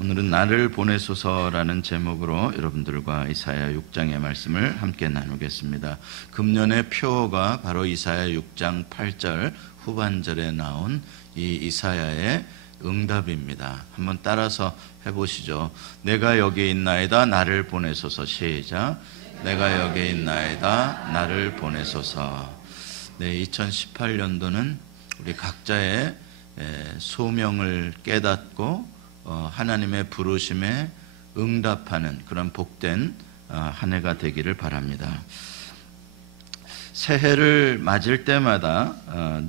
오늘은 나를 보내소서라는 제목으로 여러분들과 이사야 6장의 말씀을 함께 나누겠습니다. 금년의 표어가 바로 이사야 6장 8절 후반절에 나온 이 이사야의 응답입니다. 한번 따라서 해보시죠. 내가 여기 있나이다 나를 보내소서. 시작. 내가 여기 있나이다 나를 보내소서. 네, 2018년도는 우리 각자의 소명을 깨닫고 하나님의 부르심에 응답하는 그런 복된 한 해가 되기를 바랍니다. 새해를 맞을 때마다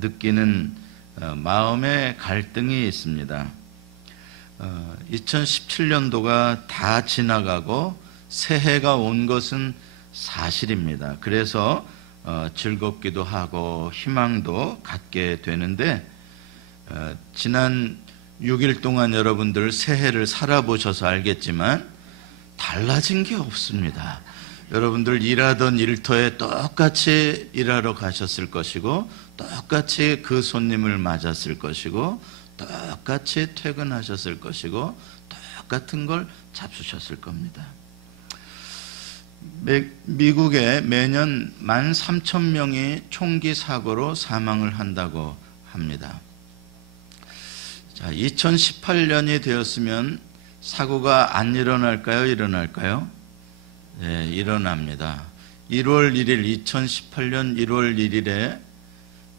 느끼는 마음의 갈등이 있습니다. 2017년도가 다 지나가고 새해가 온 것은 사실입니다. 그래서 즐겁기도 하고 희망도 갖게 되는데 지난 6일 동안 여러분들 새해를 살아보셔서 알겠지만 달라진 게 없습니다. 여러분들 일하던 일터에 똑같이 일하러 가셨을 것이고 똑같이 그 손님을 맞았을 것이고 똑같이 퇴근하셨을 것이고 똑같은 걸 잡수셨을 겁니다. 미국에 매년 13,000명이 총기 사고로 사망을 한다고 합니다. 자, 2018년이 되었으면 사고가 안 일어날까요? 일어날까요? 네, 일어납니다. 1월 1일 2018년 1월 1일에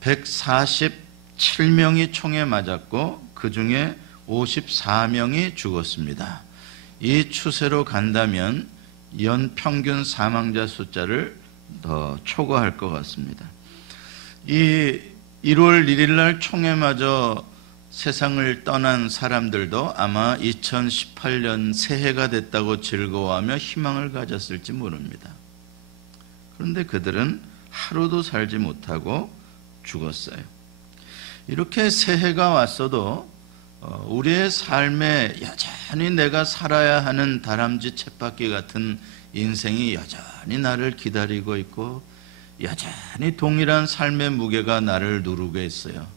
147명이 총에 맞았고 그 중에 54명이 죽었습니다. 이 추세로 간다면 연평균 사망자 숫자를 더 초과할 것 같습니다. 이 1월 1일 날 총에 맞아 세상을 떠난 사람들도 아마 2018년 새해가 됐다고 즐거워하며 희망을 가졌을지 모릅니다. 그런데 그들은 하루도 살지 못하고 죽었어요. 이렇게 새해가 왔어도 우리의 삶에 여전히 내가 살아야 하는 다람쥐 쳇바퀴 같은 인생이 여전히 나를 기다리고 있고 여전히 동일한 삶의 무게가 나를 누르고 있어요.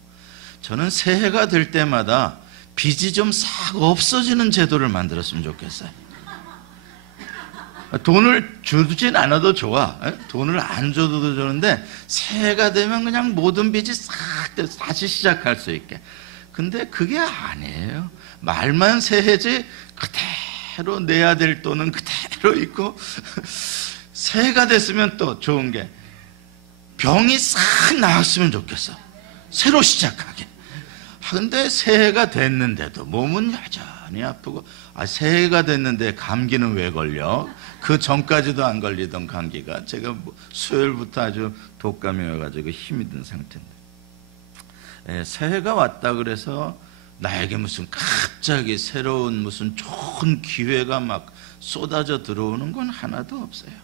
저는 새해가 될 때마다 빚이 좀 싹 없어지는 제도를 만들었으면 좋겠어요. 돈을 주진 않아도 좋아. 돈을 안 줘도 좋은데 새해가 되면 그냥 모든 빚이 싹 다시 시작할 수 있게. 근데 그게 아니에요. 말만 새해지 그대로 내야 될 돈은 그대로 있고 새해가 됐으면 또 좋은 게 병이 싹 나았으면 좋겠어. 새로 시작하게. 근데 새해가 됐는데도 몸은 여전히 아프고 새해가 됐는데 감기는 왜 걸려? 그 전까지도 안 걸리던 감기가 제가 수요일부터 아주 독감이 와가지고 힘이 든 상태인데 새해가 왔다 그래서 나에게 무슨 갑자기 새로운 무슨 좋은 기회가 막 쏟아져 들어오는 건 하나도 없어요.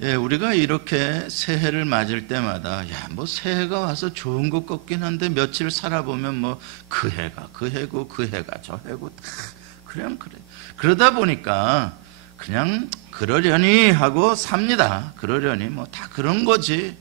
우리가 이렇게 새해를 맞을 때마다 뭐 새해가 와서 좋은 것 같긴 한데 며칠 살아보면 뭐 그 해가 그 해고 그 해가 저 해고 다 그냥 그래. 그러다 보니까 그냥 그러려니 하고 삽니다. 그러려니 뭐 다 그런 거지.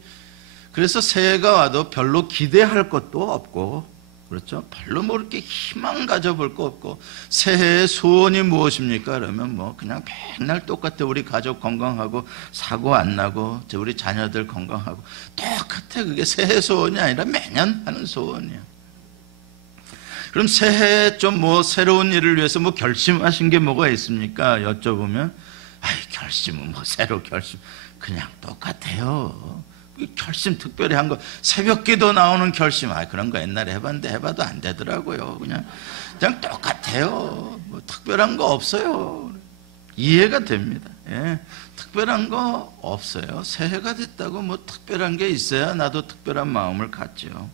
그래서 새해가 와도 별로 기대할 것도 없고 그렇죠? 별로 뭐 이렇게 희망 가져볼 거 없고 새해의 소원이 무엇입니까? 그러면 뭐 그냥 맨날 똑같아. 우리 가족 건강하고 사고 안 나고 우리 자녀들 건강하고 똑같아. 그게 새해 소원이 아니라 매년 하는 소원이야. 그럼 새해에 좀 뭐 새로운 일을 위해서 뭐 결심하신 게 뭐가 있습니까? 여쭤보면 결심은 뭐 새로 결심 그냥 똑같아요. 결심 특별히 한 거 새벽기도 나오는 결심 그런 거 옛날에 해봤는데 해봐도 안 되더라고요. 그냥 똑같아요. 뭐 특별한 거 없어요. 이해가 됩니다. 특별한 거 없어요. 새해가 됐다고 뭐 특별한 게 있어야 나도 특별한 마음을 갖죠.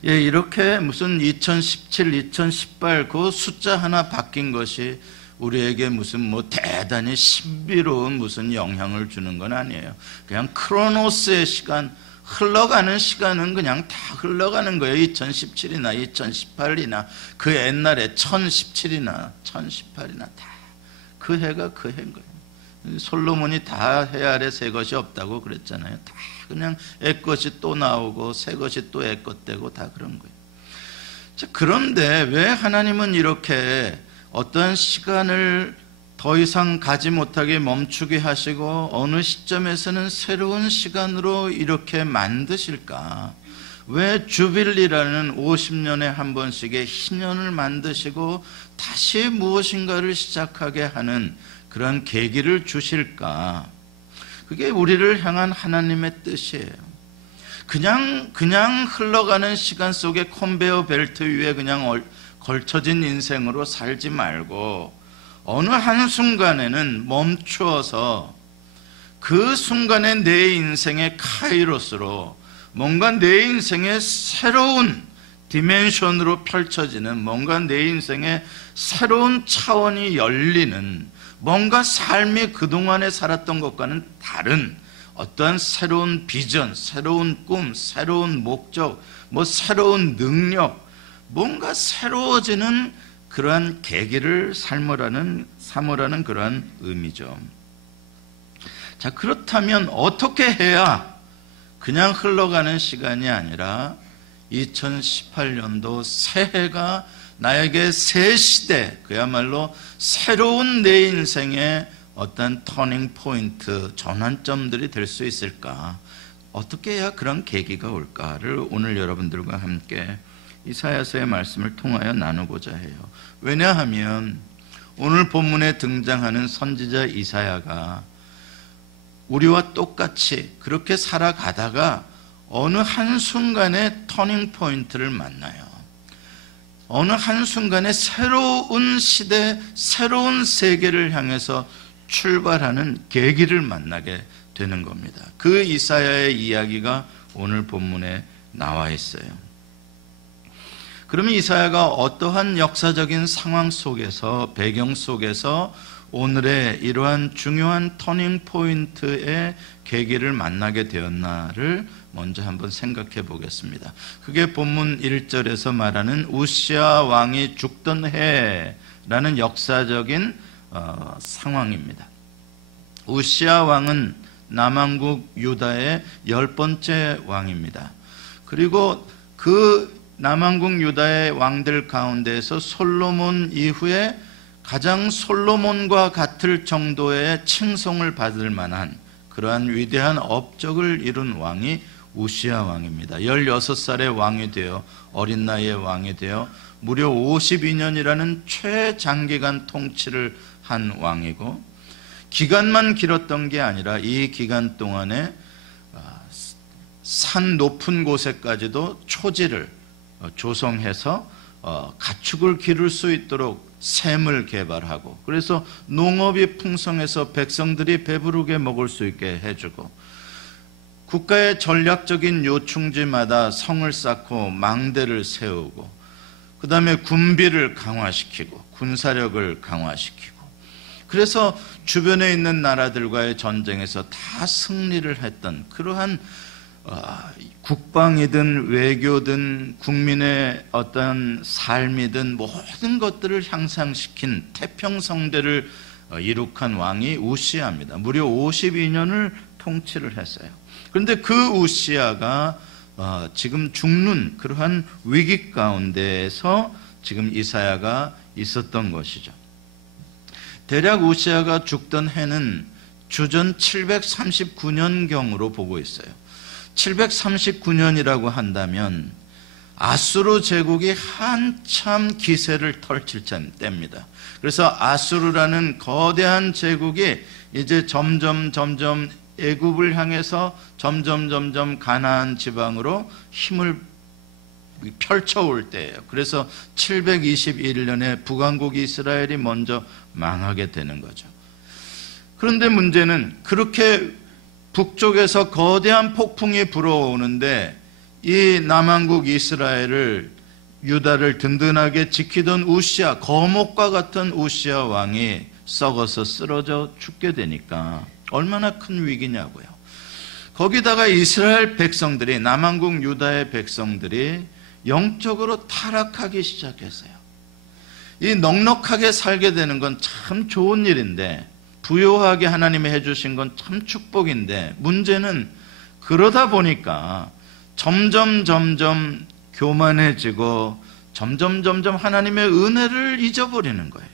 이렇게 무슨 2017, 2018 그 숫자 하나 바뀐 것이 우리에게 무슨 뭐 대단히 신비로운 무슨 영향을 주는 건 아니에요. 그냥 크로노스의 시간, 흘러가는 시간은 그냥 다 흘러가는 거예요. 2017이나 2018이나 그 옛날에 1017이나 1018이나 다 그 해가 그 해인 거예요. 솔로몬이 다 해 아래 새 것이 없다고 그랬잖아요. 다 그냥 애 것이 또 나오고 새 것이 또 애 것 되고 다 그런 거예요. 자, 그런데 왜 하나님은 이렇게 어떠한 시간을 더 이상 가지 못하게 멈추게 하시고 어느 시점에서는 새로운 시간으로 이렇게 만드실까? 왜 주빌리라는 50년에 한 번씩의 희년을 만드시고 다시 무엇인가를 시작하게 하는 그런 계기를 주실까? 그게 우리를 향한 하나님의 뜻이에요. 그냥 흘러가는 시간 속에 컨베이어 벨트 위에 그냥 걸쳐진 인생으로 살지 말고 어느 한순간에는 멈추어서 그 순간에 내 인생의 카이로스로 뭔가 내 인생의 새로운 디멘션으로 펼쳐지는, 뭔가 내 인생의 새로운 차원이 열리는, 뭔가 삶이 그동안에 살았던 것과는 다른 어떠한 새로운 비전, 새로운 꿈, 새로운 목적, 새로운 능력, 뭔가 새로워지는 그러한 계기를 삼으라는 그러한 의미죠. 자, 그렇다면 어떻게 해야 그냥 흘러가는 시간이 아니라 2018년도 새해가 나에게 새 시대, 그야말로 새로운 내 인생의 어떤 터닝 포인트, 전환점들이 될 수 있을까? 어떻게 해야 그런 계기가 올까를 오늘 여러분들과 함께 이사야서의 말씀을 통하여 나누고자 해요. 왜냐하면 오늘 본문에 등장하는 선지자 이사야가 우리와 똑같이 그렇게 살아가다가 어느 한순간에 터닝 포인트를 만나요. 어느 한순간에 새로운 시대, 새로운 세계를 향해서 출발하는 계기를 만나게 되는 겁니다. 그 이사야의 이야기가 오늘 본문에 나와 있어요. 그러면 이사야가 어떠한 역사적인 상황 속에서, 배경 속에서 오늘의 이러한 중요한 터닝 포인트의 계기를 만나게 되었나를 먼저 한번 생각해 보겠습니다. 그게 본문 1절에서 말하는 우시아 왕이 죽던 해라는 역사적인 상황입니다. 우시아 왕은 남왕국 유다의 10번째 왕입니다. 그리고 그 남왕국 유다의 왕들 가운데에서 솔로몬 이후에 가장 솔로몬과 같을 정도의 칭송을 받을 만한 그러한 위대한 업적을 이룬 왕이 우시아 왕입니다. 16살의 왕이 되어, 어린 나이에 왕이 되어 무려 52년이라는 최장기간 통치를 한 왕이고, 기간만 길었던 게 아니라 이 기간 동안에 산 높은 곳에까지도 초지를 조성해서 가축을 기를 수 있도록 샘을 개발하고, 그래서 농업이 풍성해서 백성들이 배부르게 먹을 수 있게 해주고, 국가의 전략적인 요충지마다 성을 쌓고 망대를 세우고, 그 다음에 군비를 강화시키고 군사력을 강화시키고, 그래서 주변에 있는 나라들과의 전쟁에서 다 승리를 했던 그러한 국방이든 외교든 국민의 어떤 삶이든 모든 것들을 향상시킨 태평성대를 이룩한 왕이 우시아입니다. 무려 52년을 통치를 했어요. 그런데 그 우시아가 지금 죽는 그러한 위기 가운데에서 지금 이사야가 있었던 것이죠. 대략 우시아가 죽던 해는 주전 739년경으로 보고 있어요. 739년이라고 한다면 아수르 제국이 한참 기세를 펼칠 때입니다. 그래서 아수르라는 거대한 제국이 이제 점점 애굽을 향해서 점점 가나안 지방으로 힘을 펼쳐올 때예요. 그래서 721년에 북왕국 이스라엘이 먼저 망하게 되는 거죠. 그런데 문제는 그렇게 북쪽에서 거대한 폭풍이 불어오는데 이 남왕국 이스라엘을, 유다를 든든하게 지키던 우시아, 거목과 같은 우시아 왕이 썩어서 쓰러져 죽게 되니까 얼마나 큰 위기냐고요. 거기다가 이스라엘 백성들이, 남왕국 유다의 백성들이 영적으로 타락하기 시작했어요. 이 넉넉하게 살게 되는 건 참 좋은 일인데, 부요하게 하나님이 해주신 건 참 축복인데, 문제는 그러다 보니까 점점 교만해지고 점점 하나님의 은혜를 잊어버리는 거예요.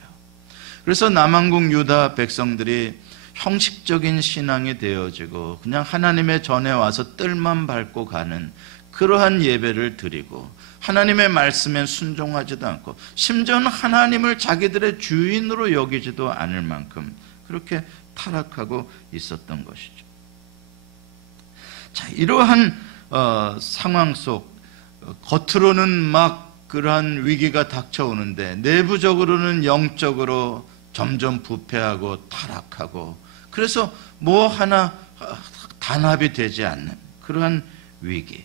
그래서 남한국 유다 백성들이 형식적인 신앙이 되어지고 그냥 하나님의 전에 와서 뜰만 밟고 가는 그러한 예배를 드리고 하나님의 말씀에 순종하지도 않고 심지어는 하나님을 자기들의 주인으로 여기지도 않을 만큼 그렇게 타락하고 있었던 것이죠. 자, 이러한 상황 속 겉으로는 막 그러한 위기가 닥쳐오는데 내부적으로는 영적으로 점점 부패하고 타락하고 그래서 뭐 하나 단합이 되지 않는 그러한 위기.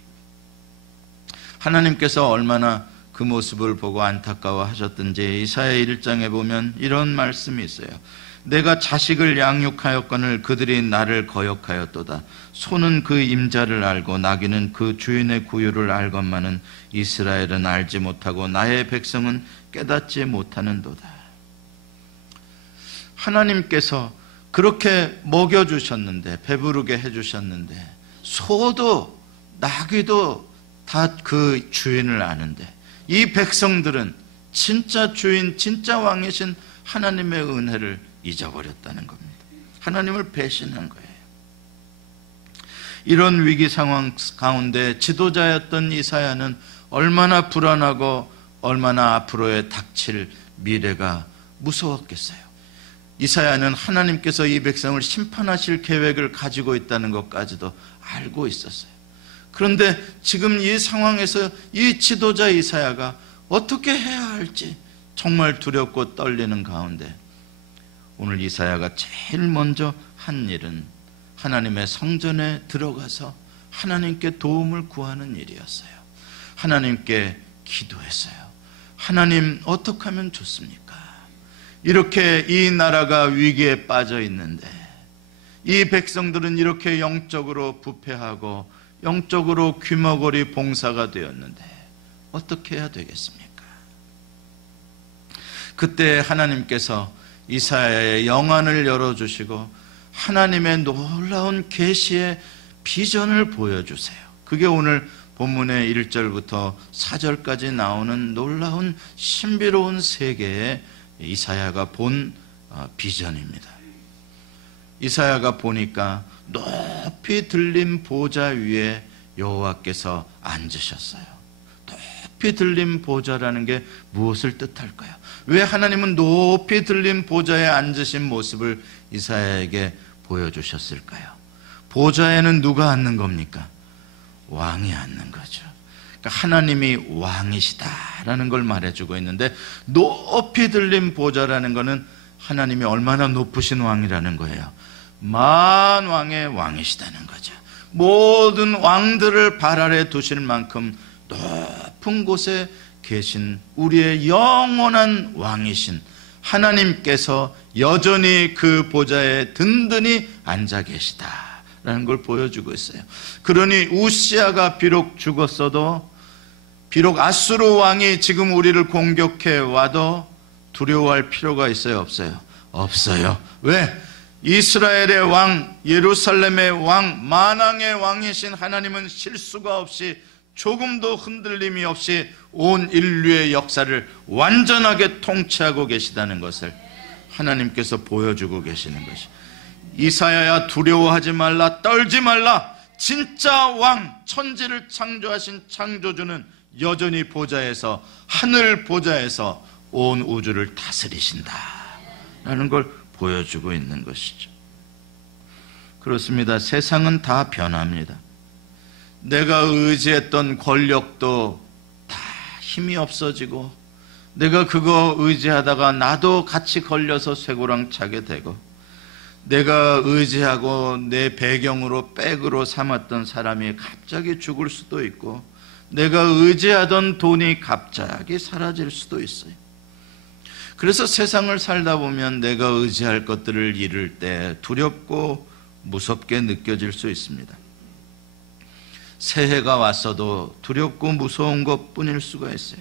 하나님께서 얼마나 그 모습을 보고 안타까워하셨던지 이사야 1장에 보면 이런 말씀이 있어요. 내가 자식을 양육하였거늘 그들이 나를 거역하였도다. 소는 그 임자를 알고 나귀는 그 주인의 구유를 알건만은 이스라엘은 알지 못하고 나의 백성은 깨닫지 못하는도다. 하나님께서 그렇게 먹여주셨는데 배부르게 해주셨는데 소도 나귀도 다 그 주인을 아는데 이 백성들은 진짜 주인 진짜 왕이신 하나님의 은혜를 잊어버렸다는 겁니다. 하나님을 배신한 거예요. 이런 위기 상황 가운데 지도자였던 이사야는 얼마나 불안하고 얼마나 앞으로의 닥칠 미래가 무서웠겠어요. 이사야는 하나님께서 이 백성을 심판하실 계획을 가지고 있다는 것까지도 알고 있었어요. 그런데 지금 이 상황에서 이 지도자 이사야가 어떻게 해야 할지 정말 두렵고 떨리는 가운데 오늘 이사야가 제일 먼저 한 일은 하나님의 성전에 들어가서 하나님께 도움을 구하는 일이었어요. 하나님께 기도했어요. 하나님, 어떻게 하면 좋습니까? 이렇게 이 나라가 위기에 빠져 있는데 이 백성들은 이렇게 영적으로 부패하고 영적으로 귀머거리 봉사가 되었는데 어떻게 해야 되겠습니까? 그때 하나님께서 이사야의 영안을 열어주시고 하나님의 놀라운 계시의 비전을 보여주세요. 그게 오늘 본문의 1절부터 4절까지 나오는 놀라운 신비로운 세계의 이사야가 본 비전입니다. 이사야가 보니까 높이 들린 보좌 위에 여호와께서 앉으셨어요. 높이 들린 보좌라는 게 무엇을 뜻할까요? 왜 하나님은 높이 들린 보좌에 앉으신 모습을 이사야에게 보여주셨을까요? 보좌에는 누가 앉는 겁니까? 왕이 앉는 거죠. 그러니까 하나님이 왕이시다라는 걸 말해주고 있는데 높이 들린 보좌라는 것은 하나님이 얼마나 높으신 왕이라는 거예요. 만왕의 왕이시다는 거죠. 모든 왕들을 발 아래 두실 만큼 높은 곳에 계신 우리의 영원한 왕이신 하나님께서 여전히 그 보좌에 든든히 앉아 계시다라는 걸 보여주고 있어요. 그러니 우시아가 비록 죽었어도, 비록 아수르 왕이 지금 우리를 공격해 와도 두려워할 필요가 있어요, 없어요? 없어요. 왜? 이스라엘의 왕, 예루살렘의 왕, 만왕의 왕이신 하나님은 실수가 없이 조금도 흔들림이 없이 온 인류의 역사를 완전하게 통치하고 계시다는 것을 하나님께서 보여주고 계시는 것이, 이사야야 두려워하지 말라, 떨지 말라. 진짜 왕, 천지를 창조하신 창조주는 여전히 보좌에서, 하늘 보좌에서 온 우주를 다스리신다 라는 걸 보여주고 있는 것이죠. 그렇습니다. 세상은 다 변합니다. 내가 의지했던 권력도 다 힘이 없어지고, 내가 그거 의지하다가 나도 같이 걸려서 쇠고랑 차게 되고, 내가 의지하고 내 배경으로 백으로 삼았던 사람이 갑자기 죽을 수도 있고, 내가 의지하던 돈이 갑자기 사라질 수도 있어요. 그래서 세상을 살다 보면 내가 의지할 것들을 잃을 때 두렵고 무섭게 느껴질 수 있습니다. 새해가 왔어도 두렵고 무서운 것뿐일 수가 있어요.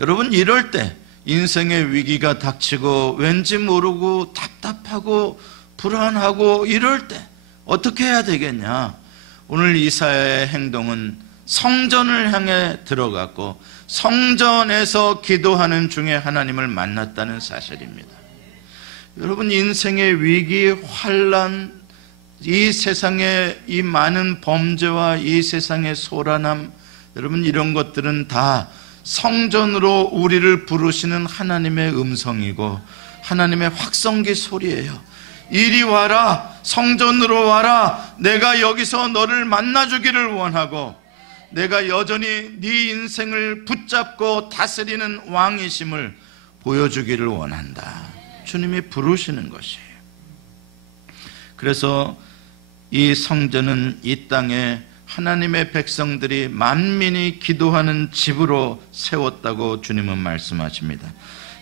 여러분, 이럴 때 인생의 위기가 닥치고 왠지 모르고 답답하고 불안하고 이럴 때 어떻게 해야 되겠냐? 오늘 이사야의 행동은 성전을 향해 들어갔고 성전에서 기도하는 중에 하나님을 만났다는 사실입니다. 여러분, 인생의 위기, 환난, 이 세상의 이 많은 범죄와 이 세상의 소란함, 여러분, 이런 것들은 다 성전으로 우리를 부르시는 하나님의 음성이고 하나님의 확성기 소리예요. 이리 와라, 성전으로 와라, 내가 여기서 너를 만나주기를 원하고 내가 여전히 네 인생을 붙잡고 다스리는 왕이심을 보여주기를 원한다. 주님이 부르시는 것이에요. 그래서 이 성전은 이 땅에 하나님의 백성들이 만민이 기도하는 집으로 세웠다고 주님은 말씀하십니다.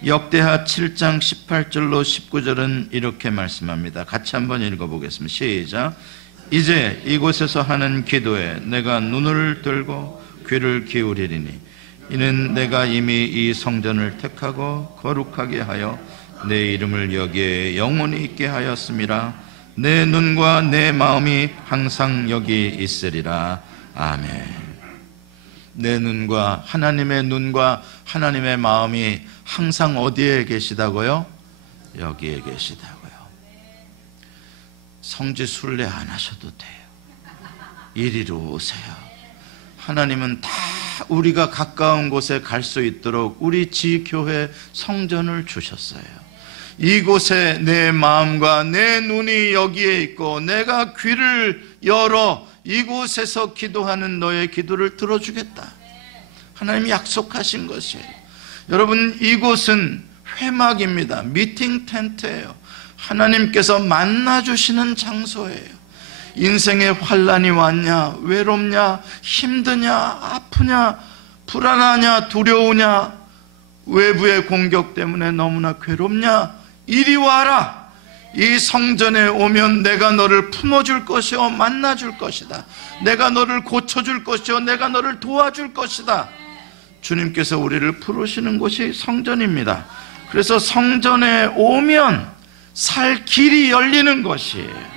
역대하 7장 18절로 19절은 이렇게 말씀합니다. 같이 한번 읽어보겠습니다. 시작. 이제 이곳에서 하는 기도에 내가 눈을 들고 귀를 기울이리니 이는 내가 이미 이 성전을 택하고 거룩하게 하여 내 이름을 여기에 영원히 있게 하였음이라. 내 눈과 내 마음이 항상 여기 있으리라. 아멘. 내 눈과 하나님의 마음이 항상 어디에 계시다고요? 여기에 계시다고요. 성지 순례 안 하셔도 돼요. 이리로 오세요. 하나님은 다 우리가 가까운 곳에 갈 수 있도록 우리 지교회 성전을 주셨어요. 이곳에 내 마음과 내 눈이 여기에 있고 내가 귀를 열어 이곳에서 기도하는 너의 기도를 들어주겠다. 하나님이 약속하신 것이에요. 여러분, 이곳은 회막입니다. 미팅 텐트예요. 하나님께서 만나주시는 장소예요. 인생의 환난이 왔냐, 외롭냐, 힘드냐, 아프냐, 불안하냐, 두려우냐, 외부의 공격 때문에 너무나 괴롭냐, 이리 와라. 이 성전에 오면 내가 너를 품어줄 것이요 만나줄 것이다. 내가 너를 고쳐줄 것이요 내가 너를 도와줄 것이다. 주님께서 우리를 부르시는 곳이 성전입니다. 그래서 성전에 오면 살 길이 열리는 것이에요.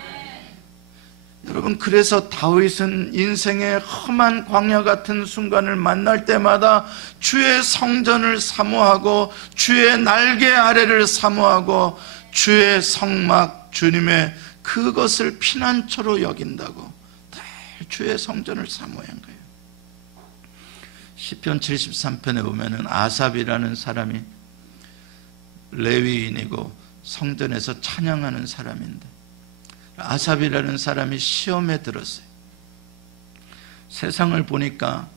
여러분, 그래서 다윗은 인생의 험한 광야 같은 순간을 만날 때마다 주의 성전을 사모하고 주의 날개 아래를 사모하고 주의 성막, 주님의 그것을 피난처로 여긴다고 늘 주의 성전을 사모한 거예요. 시편 73편에 보면은 아삽이라는 사람이 레위인이고 성전에서 찬양하는 사람인데, 아삽이라는 사람이 시험에 들었어요. 세상을 보니까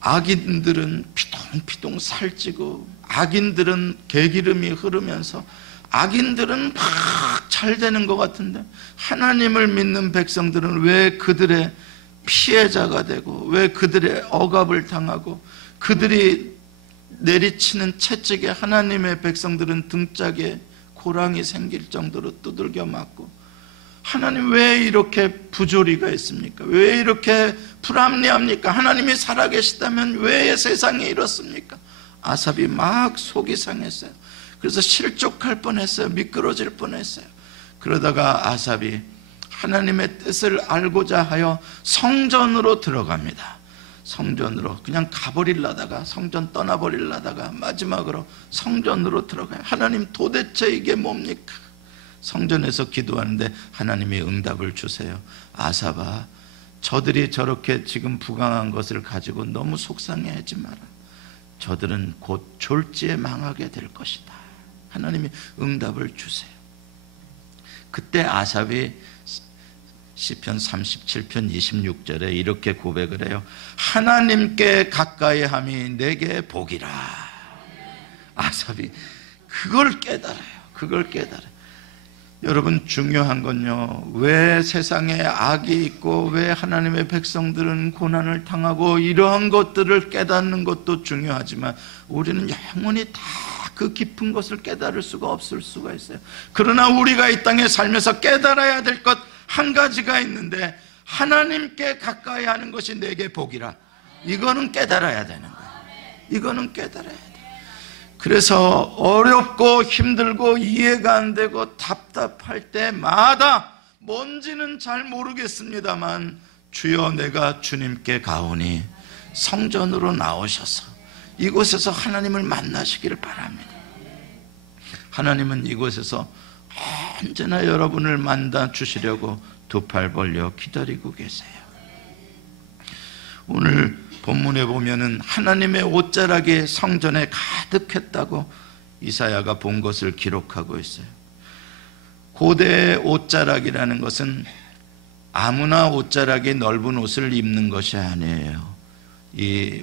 악인들은 피동피동 살찌고 악인들은 개기름이 흐르면서 악인들은 막 잘 되는 것 같은데 하나님을 믿는 백성들은 왜 그들의 피해자가 되고 왜 그들의 억압을 당하고 그들이 내리치는 채찍에 하나님의 백성들은 등짝에 고랑이 생길 정도로 두들겨 맞고, 하나님 왜 이렇게 부조리가 있습니까? 왜 이렇게 불합리합니까? 하나님이 살아계시다면 왜 세상이 이렇습니까? 아삽이 막 속이 상했어요. 그래서 실족할 뻔했어요. 미끄러질 뻔했어요. 그러다가 아삽이 하나님의 뜻을 알고자 하여 성전으로 들어갑니다. 성전으로 그냥 가버리려다가, 성전 떠나버리려다가 마지막으로 성전으로 들어가요. 하나님, 도대체 이게 뭡니까? 성전에서 기도하는데 하나님이 응답을 주세요. 아삽아, 저들이 저렇게 지금 부강한 것을 가지고 너무 속상해하지 마라. 저들은 곧 졸지에 망하게 될 것이다. 하나님이 응답을 주세요. 그때 아삽이 시편 37편 26절에 이렇게 고백을 해요. 하나님께 가까이 함이 내게 복이라. 아삽이 그걸 깨달아요. 그걸 깨달아요. 여러분, 중요한 건요, 왜 세상에 악이 있고 왜 하나님의 백성들은 고난을 당하고 이러한 것들을 깨닫는 것도 중요하지만 우리는 영원히 다 그 깊은 것을 깨달을 수가 없을 수가 있어요. 그러나 우리가 이 땅에 살면서 깨달아야 될 것 한 가지가 있는데, 하나님께 가까이 하는 것이 내게 복이라. 이거는 깨달아야 되는 거예요. 이거는 깨달아야 돼요. 그래서 어렵고 힘들고 이해가 안 되고 답답할 때마다, 뭔지는 잘 모르겠습니다만, 주여 내가 주님께 가오니 성전으로 나오셔서 이곳에서 하나님을 만나시기를 바랍니다. 하나님은 이곳에서 언제나 여러분을 만나 주시려고 두 팔 벌려 기다리고 계세요. 오늘 본문에 보면은 하나님의 옷자락이 성전에 가득했다고 이사야가 본 것을 기록하고 있어요. 고대의 옷자락이라는 것은 아무나 옷자락이 넓은 옷을 입는 것이 아니에요. 이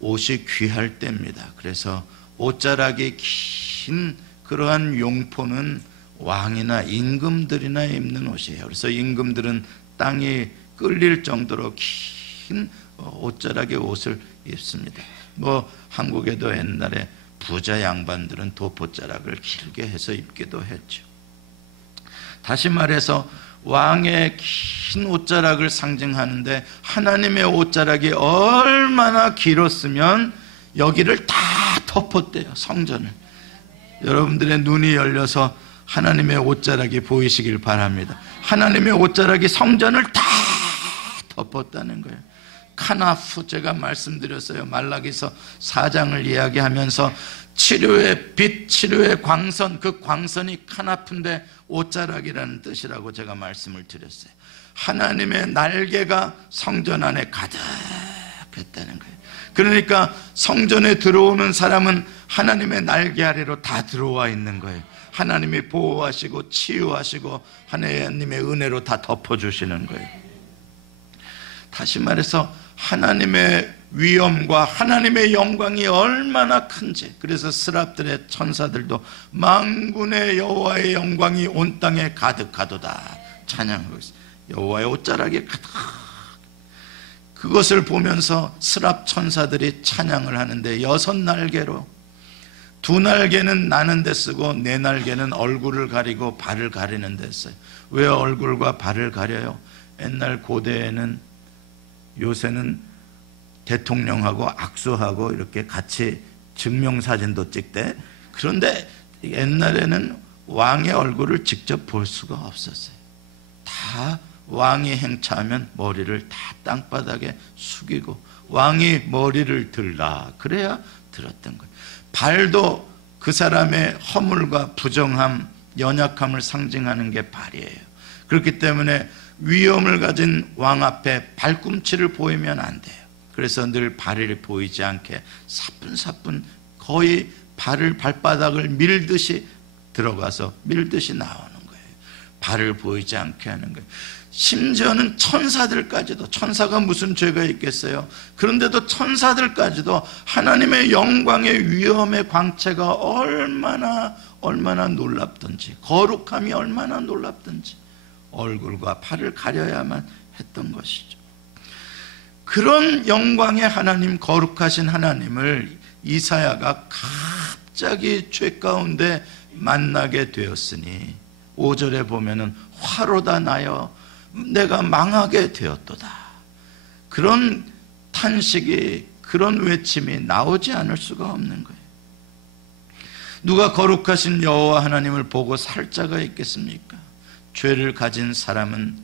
옷이 귀할 때입니다. 그래서 옷자락이 긴 그러한 용포는 왕이나 임금들이나 입는 옷이에요. 그래서 임금들은 땅이 끌릴 정도로 긴 옷자락의 옷을 입습니다. 한국에도 옛날에 부자 양반들은 도포자락을 길게 해서 입기도 했죠. 다시 말해서 왕의 긴 옷자락을 상징하는데 하나님의 옷자락이 얼마나 길었으면 여기를 다 덮었대요. 성전을. 여러분들의 눈이 열려서 하나님의 옷자락이 보이시길 바랍니다. 하나님의 옷자락이 성전을 다 덮었다는 거예요. 카나프, 제가 말씀드렸어요. 말라기서 4장을 이야기하면서 치료의 빛, 치료의 광선, 그 광선이 카나프인데 옷자락이라는 뜻이라고 제가 말씀을 드렸어요. 하나님의 날개가 성전 안에 가득했다는 거예요. 그러니까 성전에 들어오는 사람은 하나님의 날개 아래로 다 들어와 있는 거예요. 하나님이 보호하시고 치유하시고 하나님의 은혜로 다 덮어주시는 거예요. 다시 말해서 하나님의 위엄과 하나님의 영광이 얼마나 큰지, 그래서 스랍들의 천사들도 만군의 여호와의 영광이 온 땅에 가득하도다 찬양하고 있어요. 여호와의 옷자락이 가득. 그것을 보면서 스랍 천사들이 찬양을 하는데 6날개로, 2날개는 나는 데 쓰고 4날개는 얼굴을 가리고 발을 가리는 데 써요. 왜 얼굴과 발을 가려요? 옛날 고대에는, 요새는 대통령하고 악수하고 이렇게 같이 증명사진도 찍대. 그런데 옛날에는 왕의 얼굴을 직접 볼 수가 없었어요. 다 왕이 행차하면 머리를 다 땅바닥에 숙이고 왕이 머리를 들라 그래야 들었던 거예요. 발도 그 사람의 허물과 부정함, 연약함을 상징하는 게 발이에요. 그렇기 때문에 위엄을 가진 왕 앞에 발꿈치를 보이면 안 돼요. 그래서 늘 발을 보이지 않게 사뿐사뿐 거의 발바닥을 밀듯이 들어가서 밀듯이 나오는 거예요. 발을 보이지 않게 하는 거예요. 심지어는 천사들까지도, 천사가 무슨 죄가 있겠어요? 그런데도 천사들까지도 하나님의 영광의 위엄의 광채가 얼마나 놀랍던지, 거룩함이 얼마나 놀랍던지 얼굴과 팔을 가려야만 했던 것이죠. 그런 영광의 하나님, 거룩하신 하나님을 이사야가 갑자기 죄 가운데 만나게 되었으니 5절에 보면은 화로다 나여 내가 망하게 되었도다. 그런 탄식이, 그런 외침이 나오지 않을 수가 없는 거예요. 누가 거룩하신 여호와 하나님을 보고 살 자가 있겠습니까? 죄를 가진 사람은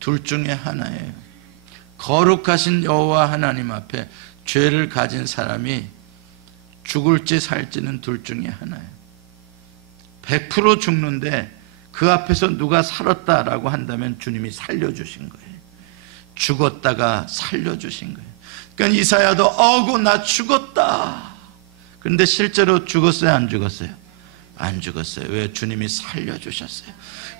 둘 중에 하나예요. 거룩하신 여호와 하나님 앞에 죄를 가진 사람이 죽을지 살지는 둘 중에 하나예요. 100% 죽는데 그 앞에서 누가 살았다라고 한다면 주님이 살려주신 거예요. 죽었다가 살려주신 거예요. 그러니까 이사야도 어구 나 죽었다. 그런데 실제로 죽었어요, 안 죽었어요? 안 죽었어요. 왜? 주님이 살려주셨어요.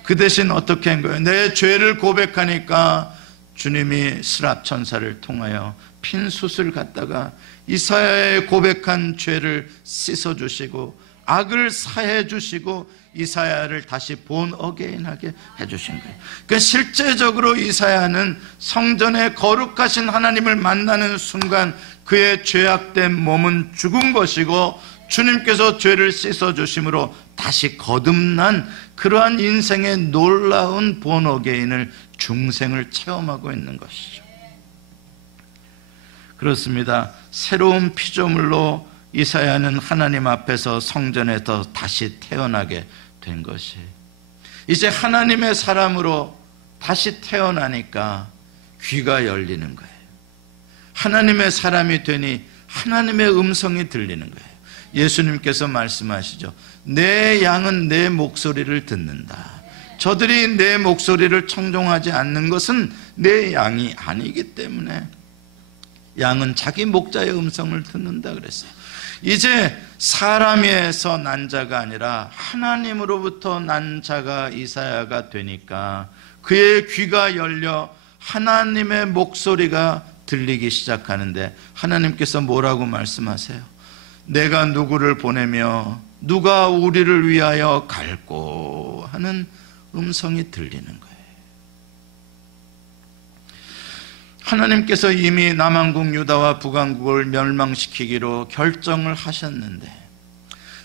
그 대신 어떻게 한 거예요? 내 죄를 고백하니까 주님이 스랍 천사를 통하여 핀 숯을 갖다가 이사야의 고백한 죄를 씻어주시고 악을 사해주시고 이사야를 다시 본 어게인하게 해주신 거예요. 그러니까 실제적으로 이사야는 성전의 거룩하신 하나님을 만나는 순간 그의 죄악된 몸은 죽은 것이고 주님께서 죄를 씻어주심으로 다시 거듭난 그러한 인생의 놀라운 본 어게인을, 중생을 체험하고 있는 것이죠. 그렇습니다. 새로운 피조물로 이사야는 하나님 앞에서 성전에서 다시 태어나게 된 것이, 이제 하나님의 사람으로 다시 태어나니까 귀가 열리는 거예요. 하나님의 사람이 되니 하나님의 음성이 들리는 거예요. 예수님께서 말씀하시죠. 내 양은 내 목소리를 듣는다. 저들이 내 목소리를 청종하지 않는 것은 내 양이 아니기 때문에 양은 자기 목자의 음성을 듣는다 그랬어요. 이제 사람에서 난 자가 아니라 하나님으로부터 난 자가 이사야가 되니까 그의 귀가 열려 하나님의 목소리가 들리기 시작하는데 하나님께서 뭐라고 말씀하세요? 내가 누구를 보내며 누가 우리를 위하여 갈꼬 하는 음성이 들리는 거예요. 하나님께서 이미 남한국 유다와 북한국을 멸망시키기로 결정을 하셨는데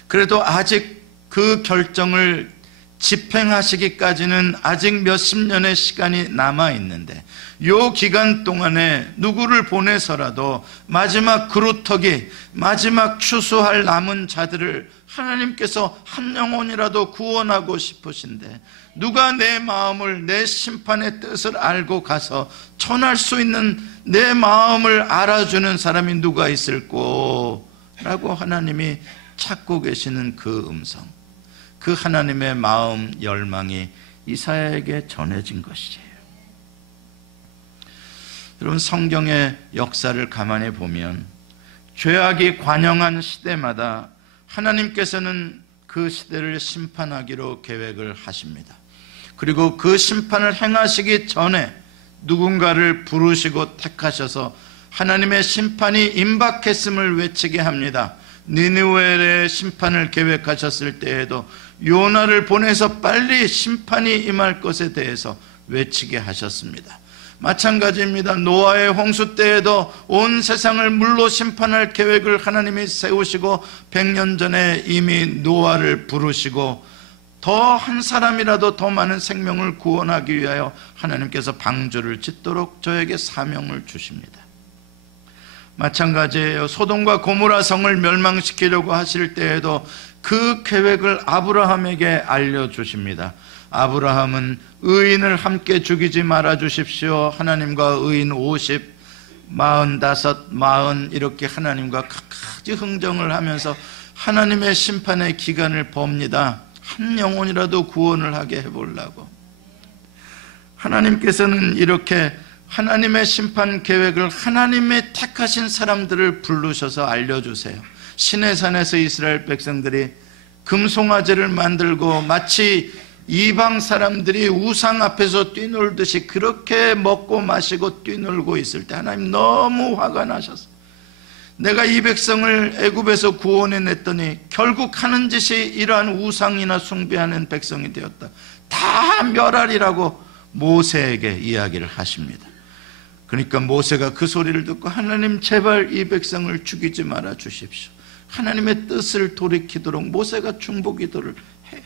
그래도 아직 그 결정을 집행하시기까지는 아직 몇십 년의 시간이 남아있는데 이 기간 동안에 누구를 보내서라도 마지막 그루터기, 마지막 추수할 남은 자들을 하나님께서 한 영혼이라도 구원하고 싶으신데 누가 내 마음을, 내 심판의 뜻을 알고 가서 전할 수 있는 내 마음을 알아주는 사람이 누가 있을꼬? 라고 하나님이 찾고 계시는 그 음성, 그 하나님의 마음 열망이 이사야에게 전해진 것이에요. 여러분, 성경의 역사를 가만히 보면 죄악이 관영한 시대마다 하나님께서는 그 시대를 심판하기로 계획을 하십니다. 그리고 그 심판을 행하시기 전에 누군가를 부르시고 택하셔서 하나님의 심판이 임박했음을 외치게 합니다. 니느웨의 심판을 계획하셨을 때에도 요나를 보내서 빨리 심판이 임할 것에 대해서 외치게 하셨습니다. 마찬가지입니다. 노아의 홍수 때에도 온 세상을 물로 심판할 계획을 하나님이 세우시고 100년 전에 이미 노아를 부르시고 더 한 사람이라도 더 많은 생명을 구원하기 위하여 하나님께서 방주를 짓도록 저에게 사명을 주십니다. 마찬가지예요. 소돔과 고모라 성을 멸망시키려고 하실 때에도 그 계획을 아브라함에게 알려주십니다. 아브라함은 의인을 함께 죽이지 말아 주십시오. 하나님과 의인 50, 45, 40 이렇게 하나님과 각가지 흥정을 하면서 하나님의 심판의 기간을 봅니다. 한 영혼이라도 구원을 하게 해보려고. 하나님께서는 이렇게 하나님의 심판 계획을 하나님의 택하신 사람들을 부르셔서 알려주세요. 시내산에서 이스라엘 백성들이 금송아지를 만들고 마치 이방 사람들이 우상 앞에서 뛰놀듯이 그렇게 먹고 마시고 뛰놀고 있을 때 하나님 너무 화가 나셨어요. 내가 이 백성을 애굽에서 구원해냈더니 결국 하는 짓이 이러한 우상이나 숭배하는 백성이 되었다. 다 멸하리라고 모세에게 이야기를 하십니다. 그러니까 모세가 그 소리를 듣고 하나님 제발 이 백성을 죽이지 말아 주십시오. 하나님의 뜻을 돌이키도록 모세가 중보기도를 해요.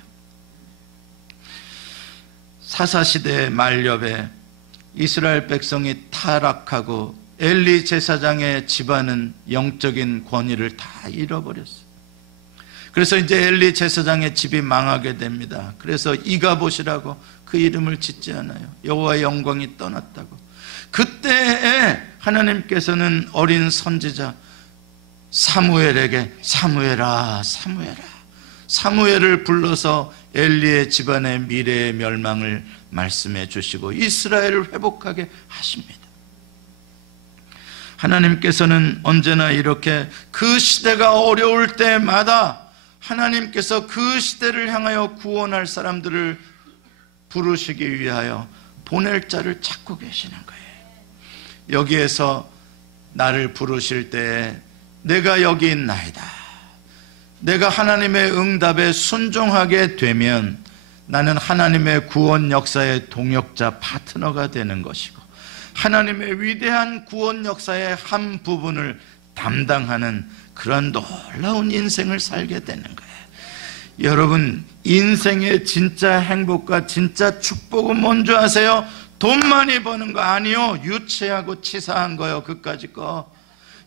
사사시대의 말엽에 이스라엘 백성이 타락하고 엘리 제사장의 집안은 영적인 권위를 다 잃어버렸어요. 그래서 이제 엘리 제사장의 집이 망하게 됩니다. 그래서 이가봇이라고 그 이름을 짓지 않아요. 여호와의 영광이 떠났다고. 그때에 하나님께서는 어린 선지자 사무엘에게 사무엘아 사무엘아 사무엘을 불러서 엘리의 집안의 미래의 멸망을 말씀해 주시고 이스라엘을 회복하게 하십니다. 하나님께서는 언제나 이렇게 그 시대가 어려울 때마다 하나님께서 그 시대를 향하여 구원할 사람들을 부르시기 위하여 보낼 자를 찾고 계시는 거예요. 여기에서 나를 부르실 때에 내가 여기 있나이다. 내가 하나님의 응답에 순종하게 되면 나는 하나님의 구원 역사의 동역자 파트너가 되는 것이고 하나님의 위대한 구원 역사의 한 부분을 담당하는 그런 놀라운 인생을 살게 되는 거예요. 여러분, 인생의 진짜 행복과 진짜 축복은 뭔지 아세요? 돈 많이 버는 거 아니요. 유치하고 치사한 거요. 그까짓 거.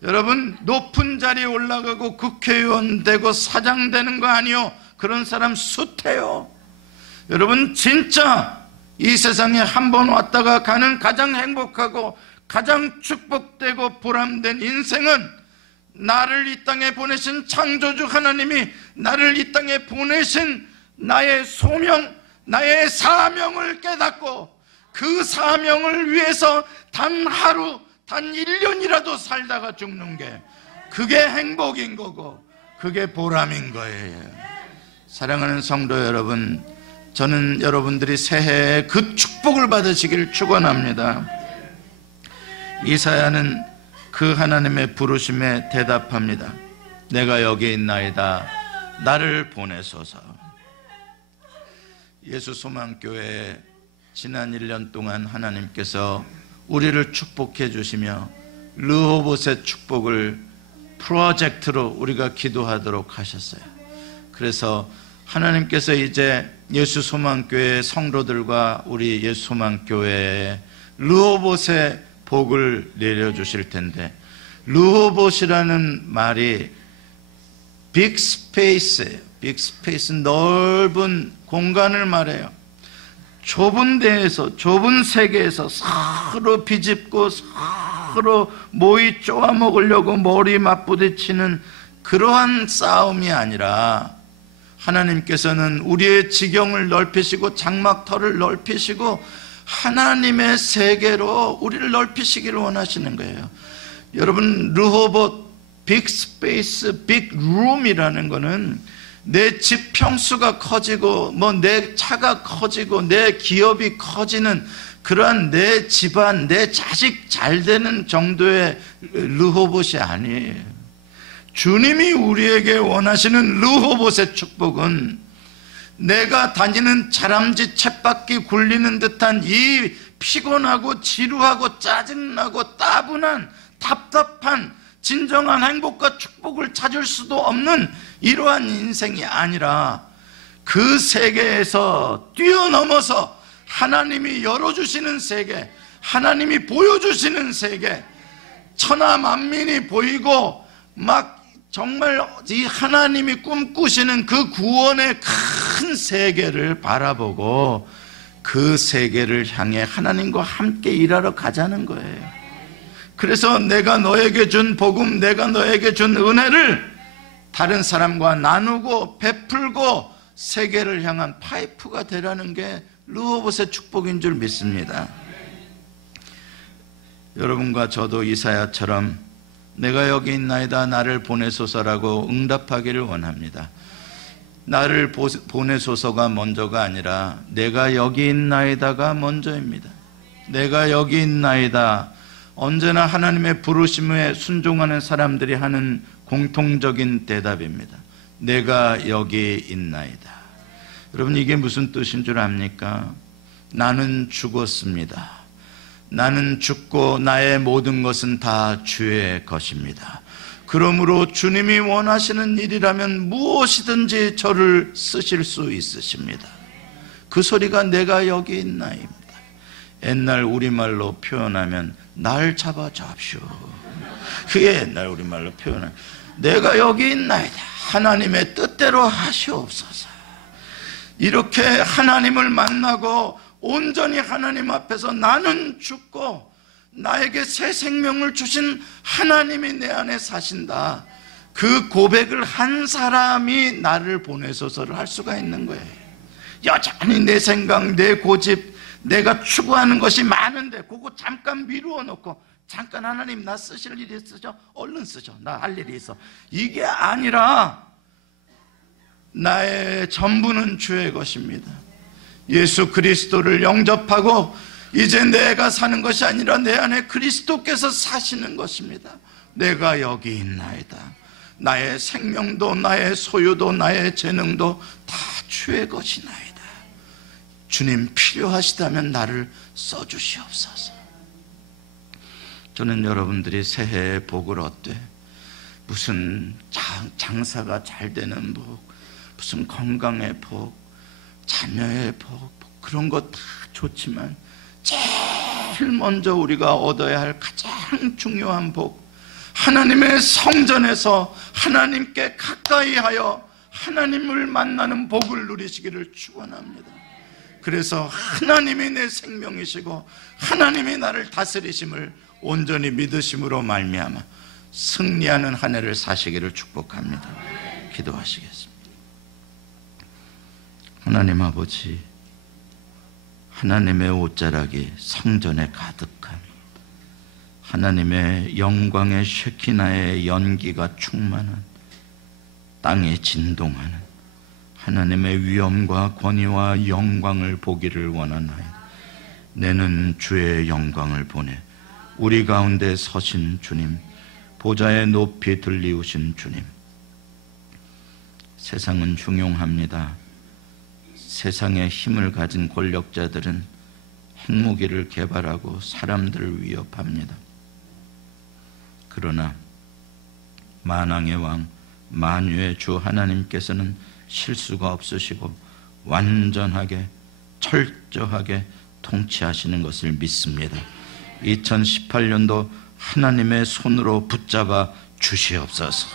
여러분, 높은 자리에 올라가고 국회의원 되고 사장 되는 거 아니요. 그런 사람 숱해요. 여러분, 진짜 이 세상에 한 번 왔다가 가는 가장 행복하고 가장 축복되고 보람된 인생은 나를 이 땅에 보내신 창조주 하나님이 나를 이 땅에 보내신 나의 소명, 나의 사명을 깨닫고 그 사명을 위해서 단 하루, 단 1년이라도 살다가 죽는 게 그게 행복인 거고 그게 보람인 거예요. 사랑하는 성도 여러분, 저는 여러분들이 새해에 그 축복을 받으시기를 축원합니다. 이사야는 그 하나님의 부르심에 대답합니다. 내가 여기 있나이다. 나를 보내소서. 예수소망교회에 지난 1년 동안 하나님께서 우리를 축복해 주시며 르호봇의 축복을 프로젝트로 우리가 기도하도록 하셨어요. 그래서 하나님께서 이제 예수소망교회 성도들과 우리 예수소망교회에 르호봇의 복을 내려주실 텐데, 르호봇이라는 말이 빅 스페이스예요. 빅 스페이스, 넓은 공간을 말해요. 좁은 데에서, 좁은 세계에서 서로 비집고 서로 모이 쪼아먹으려고 머리 맞부딪히는 그러한 싸움이 아니라 하나님께서는 우리의 지경을 넓히시고 장막터를 넓히시고 하나님의 세계로 우리를 넓히시기를 원하시는 거예요. 여러분, 르호봇, 빅 스페이스, 빅 룸이라는 거는 내 집 평수가 커지고 내 차가 커지고 내 기업이 커지는 그러한 내 집안, 내 자식 잘 되는 정도의 르호봇이 아니에요. 주님이 우리에게 원하시는 르호봇의 축복은 내가 다니는 자람쥐 쳇바퀴 굴리는 듯한 이 피곤하고 지루하고 짜증나고 따분한 답답한 진정한 행복과 축복을 찾을 수도 없는 이러한 인생이 아니라 그 세계에서 뛰어넘어서 하나님이 열어주시는 세계, 하나님이 보여주시는 세계, 천하 만민이 보이고 막 정말 이 하나님이 꿈꾸시는 그 구원의 큰 세계를 바라보고 그 세계를 향해 하나님과 함께 일하러 가자는 거예요. 그래서 내가 너에게 준 복음, 내가 너에게 준 은혜를 다른 사람과 나누고 베풀고 세계를 향한 파이프가 되라는 게 르호봇의 축복인 줄 믿습니다. 여러분과 저도 이사야처럼 내가 여기 있나이다 나를 보내소서라고 응답하기를 원합니다. 나를 보내소서가 먼저가 아니라 내가 여기 있나이다가 먼저입니다. 내가 여기 있나이다, 언제나 하나님의 부르심에 순종하는 사람들이 하는 공통적인 대답입니다. 내가 여기 있나이다. 여러분, 이게 무슨 뜻인 줄 압니까? 나는 죽었습니다. 나는 죽고 나의 모든 것은 다 주의 것입니다. 그러므로 주님이 원하시는 일이라면 무엇이든지 저를 쓰실 수 있으십니다. 그 소리가 내가 여기 있나입니다. 옛날 우리말로 표현하면 날 잡아 잡쇼. 그게 옛날 우리말로 표현하면 내가 여기 있나이다. 하나님의 뜻대로 하시옵소서. 이렇게 하나님을 만나고 온전히 하나님 앞에서 나는 죽고 나에게 새 생명을 주신 하나님이 내 안에 사신다, 그 고백을 한 사람이 나를 보내소서를 할 수가 있는 거예요. 여전히 내 생각, 내 고집, 내가 추구하는 것이 많은데 그거 잠깐 미루어 놓고 잠깐 하나님 나 쓰실 일이 있으죠? 얼른 쓰죠. 나 할 일이 있어. 이게 아니라 나의 전부는 주의 것입니다. 예수 그리스도를 영접하고 이제 내가 사는 것이 아니라 내 안에 그리스도께서 사시는 것입니다. 내가 여기 있나이다. 나의 생명도 나의 소유도 나의 재능도 다 주의 것이나이다. 주님 필요하시다면 나를 써주시옵소서. 저는 여러분들이 새해의 복을 얻되 무슨 장사가 잘 되는 복, 무슨 건강의 복, 자녀의 복, 그런 거 다 좋지만 제일 먼저 우리가 얻어야 할 가장 중요한 복, 하나님의 성전에서 하나님께 가까이 하여 하나님을 만나는 복을 누리시기를 축원합니다. 그래서 하나님이 내 생명이시고 하나님이 나를 다스리심을 온전히 믿으심으로 말미암아 승리하는 한 해를 사시기를 축복합니다. 기도하시겠습니다. 하나님 아버지, 하나님의 옷자락이 성전에 가득한, 하나님의 영광의 쉐키나의 연기가 충만한, 땅에 진동하는 하나님의 위엄과 권위와 영광을 보기를 원하나이다. 내는 주의 영광을 보내 우리 가운데 서신 주님, 보좌에 높이 들리우신 주님, 세상은 흉용합니다. 세상에 힘을 가진 권력자들은 핵무기를 개발하고 사람들을 위협합니다. 그러나 만왕의 왕, 만유의 주 하나님께서는 실수가 없으시고 완전하게 철저하게 통치하시는 것을 믿습니다. 2018년도 하나님의 손으로 붙잡아 주시옵소서.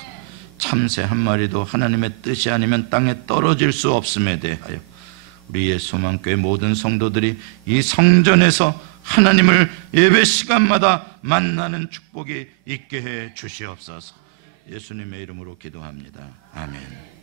참새 한 마리도 하나님의 뜻이 아니면 땅에 떨어질 수 없음에 대하여 우리 예수만교회 모든 성도들이 이 성전에서 하나님을 예배 시간마다 만나는 축복이 있게 해 주시옵소서. 예수님의 이름으로 기도합니다. 아멘.